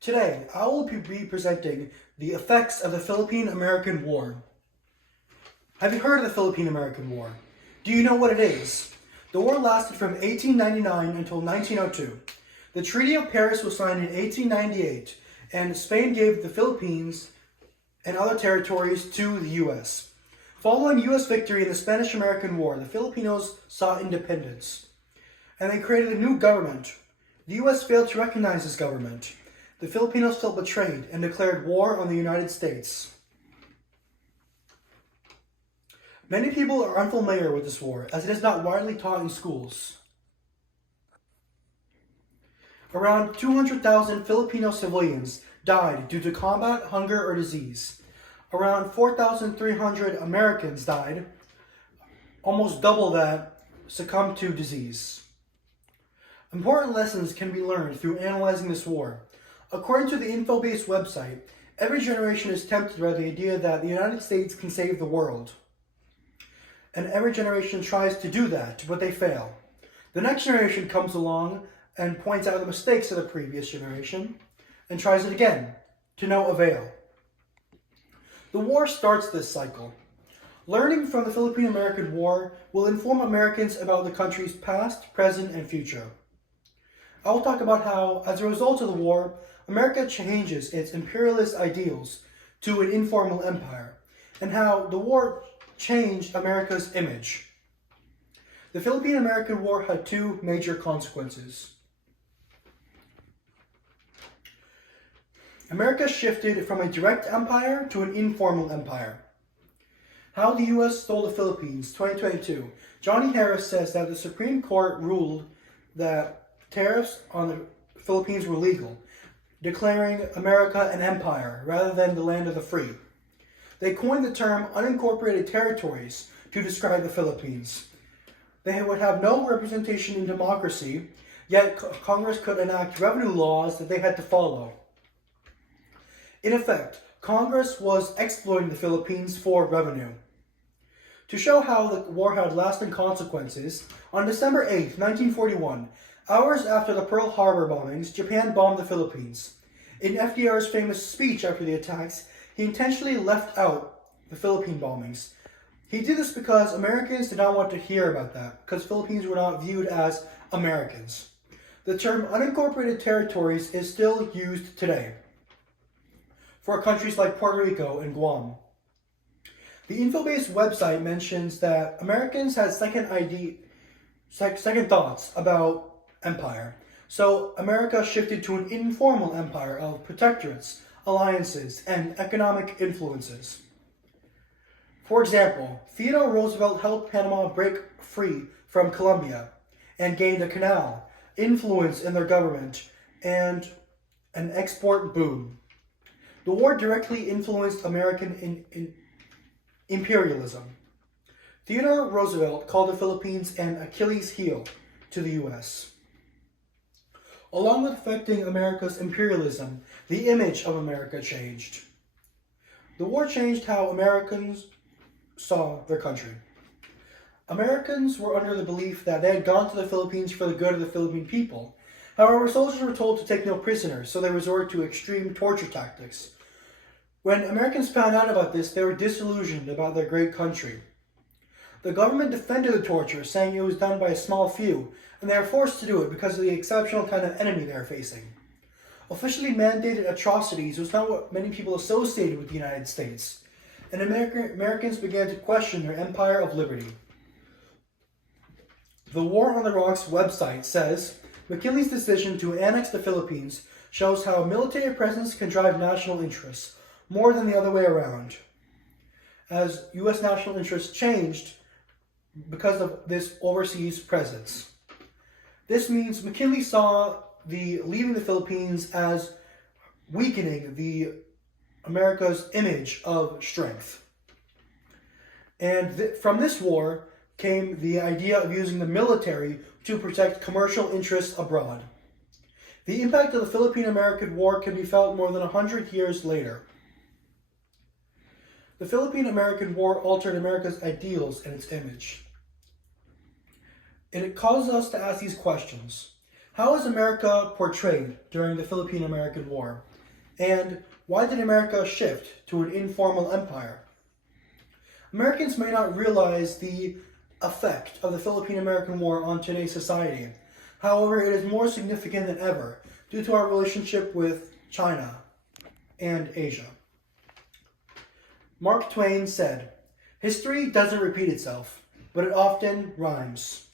Today, I will be presenting the effects of the Philippine-American War. Have you heard of the Philippine-American War? Do you know what it is? The war lasted from 1899 until 1902. The Treaty of Paris was signed in 1898, and Spain gave the Philippines and other territories to the U.S. Following U.S. victory in the Spanish-American War, the Filipinos sought independence, and they created a new government. The U.S. failed to recognize this government. The Filipinos felt betrayed and declared war on the United States. Many people are unfamiliar with this war, as it is not widely taught in schools. Around 200,000 Filipino civilians died due to combat, hunger, or disease. Around 4,300 Americans died, almost double that succumbed to disease. Important lessons can be learned through analyzing this war. According to the InfoBase website, every generation is tempted by the idea that the United States can save the world. And every generation tries to do that, but they fail. The next generation comes along and points out the mistakes of the previous generation and tries it again, to no avail. The war starts this cycle. Learning from the Philippine-American War will inform Americans about the country's past, present, and future. I will talk about how, as a result of the war, America changes its imperialist ideals to an informal empire, and how the war changed America's image. The Philippine-American War had two major consequences. America shifted from a direct empire to an informal empire. How the U.S. stole the Philippines, 2022. Johnny Harris says that the Supreme Court ruled that tariffs on the Philippines were legal, declaring America an empire rather than the land of the free. They coined the term unincorporated territories to describe the Philippines. They would have no representation in democracy, yet Congress could enact revenue laws that they had to follow. In effect, Congress was exploiting the Philippines for revenue. To show how the war had lasting consequences, on December 8, 1941, hours after the Pearl Harbor bombings, Japan bombed the Philippines. In FDR's famous speech after the attacks, he intentionally left out the Philippine bombings. He did this because Americans did not want to hear about that, because Philippines were not viewed as Americans. The term unincorporated territories is still used today for countries like Puerto Rico and Guam. The InfoBase website mentions that Americans had second thoughts about empire. So America shifted to an informal empire of protectorates, alliances, and economic influences. For example, Theodore Roosevelt helped Panama break free from Colombia and gained a canal, influence in their government, and an export boom. The war directly influenced American imperialism. Theodore Roosevelt called the Philippines an Achilles heel to the U.S. Along with affecting America's imperialism, the image of America changed. The war changed how Americans saw their country. Americans were under the belief that they had gone to the Philippines for the good of the Philippine people. However, soldiers were told to take no prisoners, so they resorted to extreme torture tactics. When Americans found out about this, they were disillusioned about their great country. The government defended the torture, saying it was done by a small few, and they were forced to do it because of the exceptional kind of enemy they were facing. Officially mandated atrocities was not what many people associated with the United States, and Americans began to question their empire of liberty. The War on the Rocks website says, McKinley's decision to annex the Philippines shows how a military presence can drive national interests more than the other way around. As U.S. national interests changed because of this overseas presence. This means McKinley saw the leaving the Philippines as weakening the America's image of strength. And from this war came the idea of using the military to protect commercial interests abroad. The impact of the Philippine-American War can be felt more than 100 years later. The Philippine-American War altered America's ideals and its image. And it causes us to ask these questions. How is America portrayed during the Philippine-American War? And why did America shift to an informal empire? Americans may not realize the effect of the Philippine-American War on today's society. However, it is more significant than ever due to our relationship with China and Asia. Mark Twain said, "History doesn't repeat itself, but it often rhymes."